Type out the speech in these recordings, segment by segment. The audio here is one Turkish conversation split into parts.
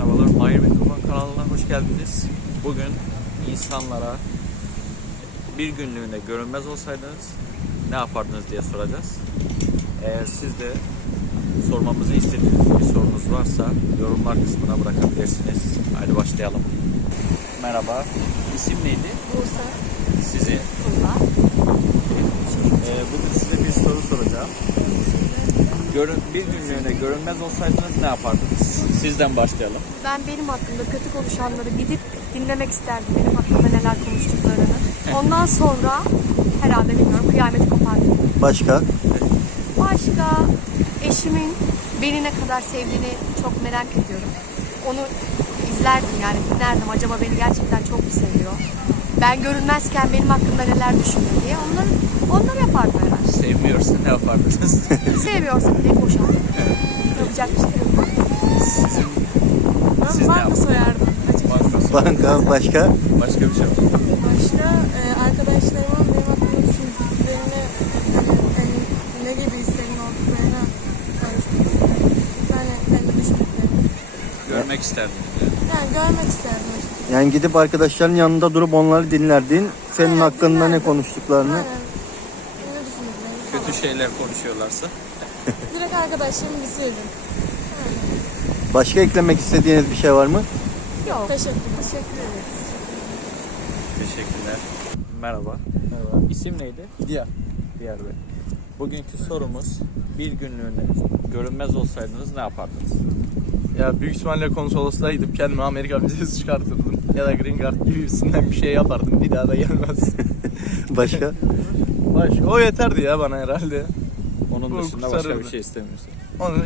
Merhabalar, Mahir Mikrofon kanalına hoş geldiniz. Bugün insanlara bir günlüğüne görünmez olsaydınız ne yapardınız diye soracağız. Eğer siz de sormamızı istediğiniz bir sorunuz varsa yorumlar kısmına bırakabilirsiniz. Haydi başlayalım. Merhaba, isim neydi? Bursa. Sizin? Bursa. Bugün size bir soru soracağım. Bir günlüğüne görünmez olsaydınız ne yapardınız? Sizden başlayalım. Ben benim hakkımda kötü konuşanları gidip dinlemek isterdim. Benim hakkımda neler konuştuklarını. Ondan sonra herhalde bilmiyorum kıyameti kopardım. Başka? Başka eşimin beni ne kadar sevdiğini çok merak ediyorum. Onu izlerdim yani dinlerdim. Acaba beni gerçekten çok mu seviyor? Ben görünmezken benim hakkımda neler düşünüyor diye. Onları yapardım herhalde. Sevmiyorsa ne yapardınız? Sevmiyorsa direkt boşandım. Yapacak bir şey yok. Siz ne Banka yapardınız? soyardım. Başka? Başka bir şey var. Başka arkadaşlarımın benim hakkında düşündüklerini hani ne gibi hislerin olduklarını konuşmak yani kendi düşündüklerini. Görmek isterdim. Yani görmek isterdim açıkçası. Yani gidip arkadaşların yanında durup onları dinlerdin. Senin Aynen, hakkında ne dinlerdim. konuştuklarını. Aynen. Ne düşündüklerini falan. Kötü şeyler konuşuyorlarsa. Direkt arkadaşlarımı bitirdim. Başka eklemek istediğiniz bir şey var mı? Yok. Teşekkür ederiz. Teşekkürler. Merhaba. Merhaba. İsim neydi? Diyar. Diyar Bey. Bugünkü sorumuz bir günlüğüne görünmez olsaydınız ne yapardınız? Ya büyük ihtimalle konsolosluğa gidip kendime Amerika vizesi çıkartırdım. Ya da Green Card gibisinden bir şey yapardım. Bir daha da gelmez. Başka? O yeterdi ya bana herhalde. Onun Bu dışında başka kurtarırdı. bir şey istemiyorsun.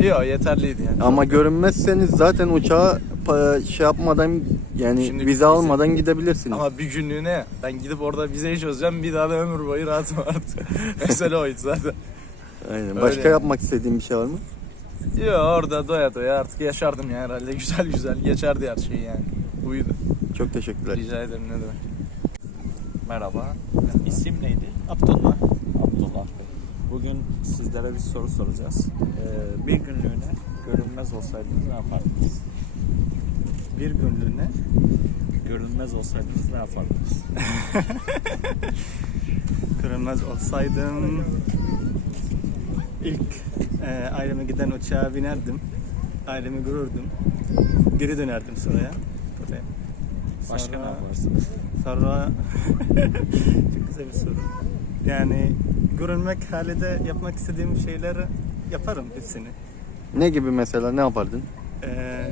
Yok yeterliydi yani. Ama görünmezseniz zaten uçağa şey yapmadan yani Şimdi vize vize- almadan gidebilirsiniz. Ama bir günlüğüne ben gidip orada vizeyi çözeceğim. Bir daha da ömür boyu rahatım artık. Mesele oydu zaten. Aynen. Öyle Başka yani. yapmak istediğin bir şey var mı? Yok orada doya doya artık yaşardım ya herhalde. Güzel güzel geçerdi her şey yani. Buydu. Çok teşekkürler. Rica ederim ne demek. Merhaba. İsim neydi? Abdullah. Abdullah Bey. Bugün sizlere bir soru soracağız. Bir günlüğüne görünmez olsaydınız ne yapardınız? Bir günlüğüne Görünmez olsaydınız ne yapardınız? görünmez olsaydım ilk aileme giden uçağa binerdim. Ailemi görürdüm. Geri dönerdim buraya. Başka ne Sonra- yaparsınız? Sonra çok güzel bir soru. Yani görünmek halinde yapmak istediğim şeyleri yaparım hepsini. Ne gibi mesela ne yapardın? Ee,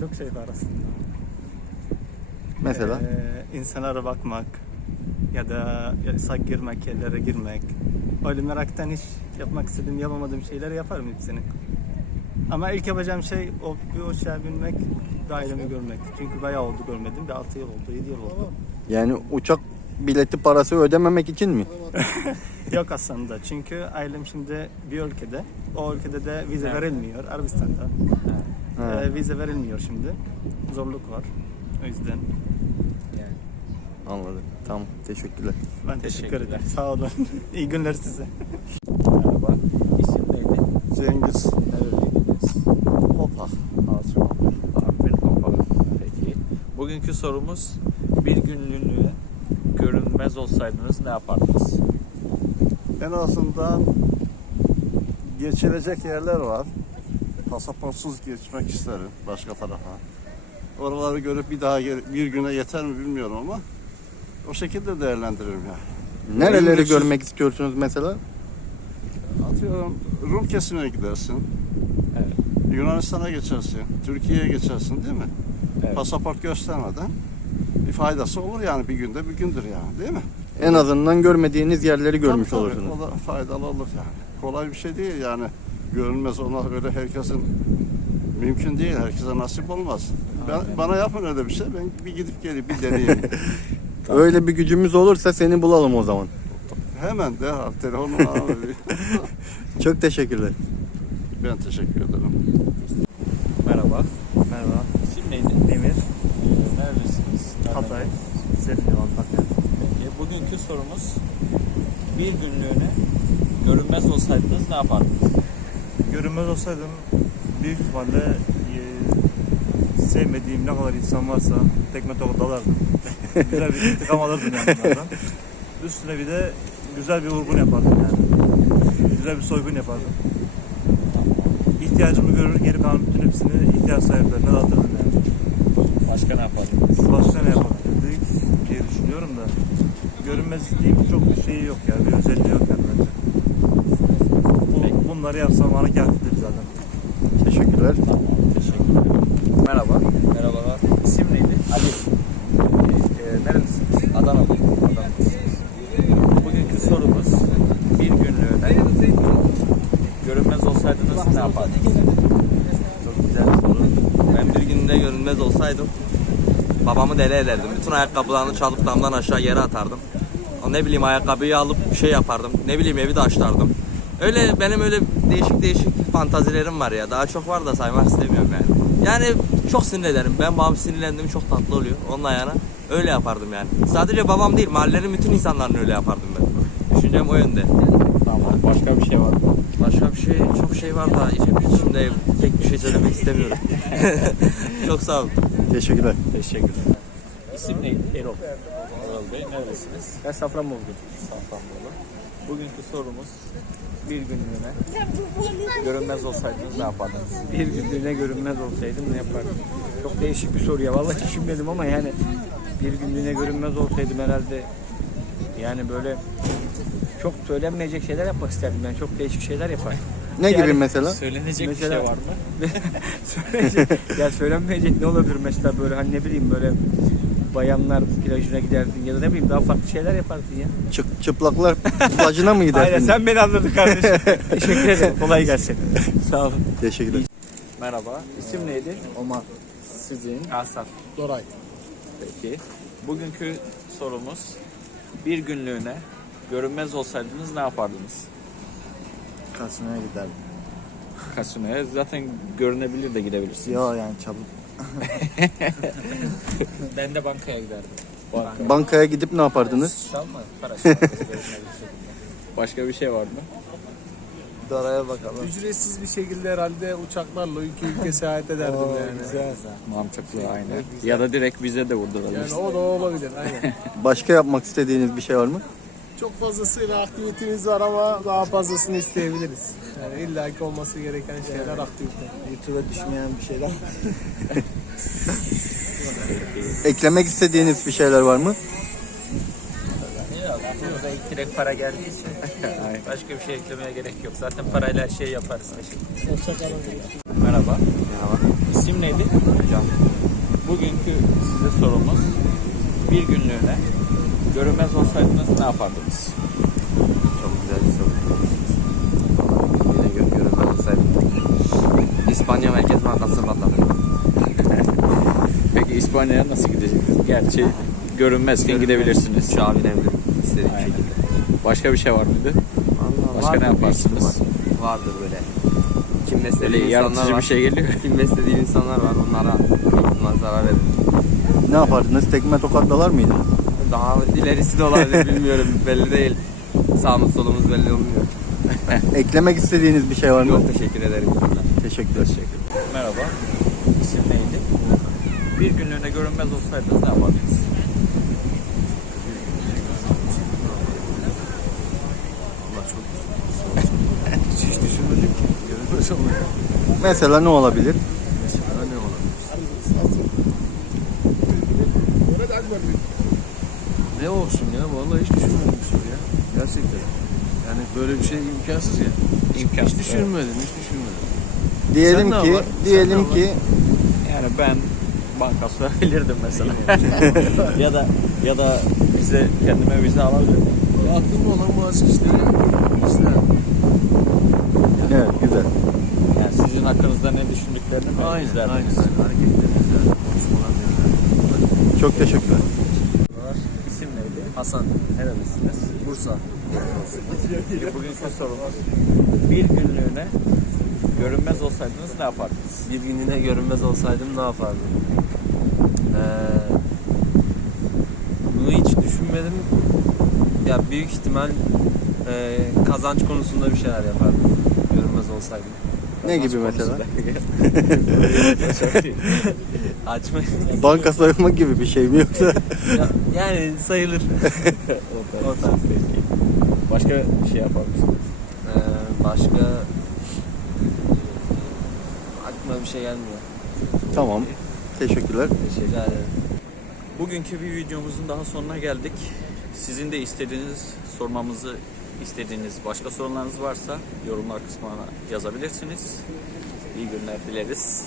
çok şey var aslında. Mesela? İnsanlara bakmak ya da yasak girmek, yerlere girmek. Öyle meraktan hiç yapmak istediğim, yapamadığım şeyleri yaparım hepsini. Ama ilk yapacağım şey bir uçağa binmek, dairemi görmek. Çünkü bayağı oldu görmedim. Bir 6 yıl oldu, 7 yıl oldu. Yani uçak bileti parası ödememek için mi? Yok aslında. Çünkü ailem şimdi bir ülkede. O ülkede de vize verilmiyor. Arabistan'da. Ha. Vize verilmiyor şimdi. Zorluk var. O yüzden Yani. Anladım. Tamam. Teşekkürler. ben teşekkür Teşekkürler. ederim. Sağ olun. İyi günler size. Merhaba. İsim neydi? Cengiz. Nereliydiniz? Hopa. Arpin Hopa. Peki. Bugünkü sorumuz bir günlüğüne görünmez olsaydınız ne yapardınız? En azından geçilecek yerler var. Pasaportsuz geçmek isterim başka tarafa. Oraları görüp bir daha bir güne yeter mi bilmiyorum ama o şekilde değerlendiririm ya. Nereleri Benim görmek istiyorsunuz mesela? Atıyorum Rum kesimine gidersin. Evet. Yunanistan'a geçersin. Türkiye'ye geçersin değil mi? Evet. Pasaport göstermeden bir faydası olur yani bir günde bir gündür yani değil mi? En azından görmediğiniz yerleri görmüş Tabii, olursunuz. o da faydalı olur yani. Kolay bir şey değil yani. Görünmez ona öyle herkesin mümkün değil. Herkese nasip olmaz. Bana yapın öyle bir şey. Ben bir gidip gelip bir deneyeyim. Öyle bir gücümüz olursa seni bulalım o zaman. Hemen derhal telefonumu alayım. Çok teşekkürler. Ben teşekkür ederim. Merhaba. Merhaba. İsim neydi? Demir. Neredesiniz? Nereden Hatay. geldiniz? Zerfli Antakya. Peki. Bugünkü sorumuz bir günlüğüne görünmez olsaydınız ne yapardınız? görünmez olsaydım büyük ihtimalle sevmediğim ne kadar insan varsa tekme tokat dalardım. Güzel bir intikam alırdım yani bunlardan. Üstüne bir de güzel bir vurgun yapardım yani. Güzel bir soygun yapardım. İhtiyacımı görür, geri kalan bütün hepsini ihtiyaç sahiplerine dağıtırdım yani. Başka ne yapardınız? Başka ne yapabilirdik diye düşünüyorum da. Görünmezliğin çok bir şeyi yok ya, bir özelliği yok yani bence. Bunları yapsam bana kafidir zaten. Teşekkürler. Merhaba. Merhabalar. İsim neydi? Ali. Nerelisiniz? Adana'lıyım. Adana'lısınız. Bugünkü sorumuz bir günlüğüne görünmez olsaydınız ne yapardınız? Çok güzel bir soru. Ben bir günde görünmez olsaydım babamı deli ederdim. Bütün ayakkabılarını çalıp damdan aşağı yere atardım. O ne bileyim ayakkabıyı alıp bir şey yapardım. Ne bileyim evi de açlardım. Öyle benim öyle değişik fantazilerim var ya. Daha çok var da saymak istemiyorum yani. Yani çok sinir ederim. Ben babam sinirlendiğim çok tatlı oluyor. Onunla yana öyle yapardım yani. Sadece babam değil, mahallenin bütün insanların öyle yapardım ben. Düşüncem o yönde. Tamam. Başka bir şey var mı? Başka bir şey, çok şey var da şimdi tek bir şey söylemek istemiyorum. Çok sağ olun. Teşekkürler. Teşekkürler. İsim neydi? Erol. Erol Bey neredesiniz? Ben Safranbolu. Safranbolu. Bugünkü sorumuz bir günlüğüne görünmez olsaydınız ne yapardınız? Bir günlüğüne görünmez olsaydım ne yapardım? Çok değişik bir soru ya. Vallahi düşünmedim ama yani bir günlüğüne görünmez olsaydım herhalde yani böyle çok söylenmeyecek şeyler yapmak isterdim. Ben çok değişik şeyler yapardım. Ne Yani- gibi mesela? Söylenecek Mesela- bir şey var mı? Söylenecek, ya söylenmeyecek ne olabilir mesela böyle hani ne bileyim böyle bayanlar plajına giderdin ya da ne bileyim daha farklı şeyler yapardın ya. Çıplaklar plajına mı giderdin? Aynen sen beni anladın kardeşim. Teşekkür ederim. Kolay gelsin. Sağ olun. Teşekkürler. Merhaba. İsim neydi? Oma. Sizin. Asaf. Doray. Peki. Bugünkü sorumuz bir günlüğüne görünmez olsaydınız ne yapardınız? Kasinoya giderdim. Kasinoya zaten görünebilir de gidebilirsiniz. Yo yani çabuk. Ben de bankaya giderdim. Bankaya gidip ne yapardınız? Çalma. Para çalma. Başka bir şey var mı? Doray'a bakalım. Ücretsiz bir şekilde herhalde uçaklarla ülke seyahat ederdim yani. Güzel. Mantıklı aynen. Ya da direkt bize de vurdurabilirsiniz. Yani o da olabilir aynen. Başka yapmak istediğiniz bir şey var mı? Çok fazlasıyla aktivitemiz var ama daha fazlasını isteyebiliriz. Yani illaki olması gereken şeyler aktivite. YouTube'a düşmeyen bir şeyler. Eklemek istediğiniz bir şeyler var mı? Aklımıza ilk direkt para geldiği için başka bir şey eklemeye gerek yok. Zaten parayla her şeyi yaparız. Merhaba. Merhaba. İsim neydi? Can. Bugünkü size sorumuz bir günlüğüne görünmez olsaydınız ne yapardınız? Çok güzel bir soru. Yine görünmez olsaydım. İspanya Merkez Bankası patlatırdım. Peki İspanya'ya nasıl gideceksiniz? Gerçi görünmezken gidebilirsiniz. Uçağa binebilirim istediğim Aynen. şekilde. Başka bir şey var mıydı? Vallahi Başka vardır ne büyük yaparsınız? ihtimal. Vardır böyle. Kim Böyle beslediği insanlar yaratıcı var. bir şey geliyor. Kim beslediği insanlar var. Onlara zarar verir. Ne yapardınız? Tekme tokat dalar mıydınız? Daha ilerisi de olabilir bilmiyorum. Belli değil. Sağımız solumuz belli olmuyor. Eklemek istediğiniz bir şey var mı? Yok teşekkür ederim. Teşekkürler. Merhaba. İsim neydi? Bir günlüğüne görünmez olsaydınız ne yapardınız? Hiç düşünmedim ki. Görünmez olmuyor. Mesela ne olabilir? Mesela ne olabilir? Ne olsun ya? Vallahi hiç düşünmedim bu soru ya. Gerçekten. Yani böyle bir şey imkansız ya. İmkansız, Hiç düşünmedim, hiç düşünmedim. Diyelim Sen ne ki, var? diyelim Sen ne ki Yani ben banka soyabilirdim mesela. ya da bize kendime vize alabilirdim. Ya aklımda olan bazı işleri işte. evet güzel. Yani sizin hakkınızda ne düşündüklerini mi Aynen, izlerdiniz? hareketleriniz, konuşmalar. Çok teşekkürler. İsim neydi? Hasan, Nerelisiniz? Bursa. Bugünkü sorumuz bir günlüğüne görünmez olsaydınız ne yapardınız? Bir günlüğüne görünmez olsaydım ne yapardım? Bunu hiç düşünmedim. Ya büyük ihtimal kazanç konusunda bir şeyler yapardım. Görünmez olsaydım. Ne gibi mesela? Açma. Banka soymak gibi bir şey mi yoksa? Yani sayılır. O tarz peki. Başka bir şey yapar mısınız? Başka aklıma bir şey gelmiyor. Tamam. Teşekkürler. Teşekkür ederim. Bugünkü bir videomuzun daha sonuna geldik. Sizin de sormamızı istediğiniz başka sorunlarınız varsa yorumlar kısmına yazabilirsiniz. İyi günler dileriz.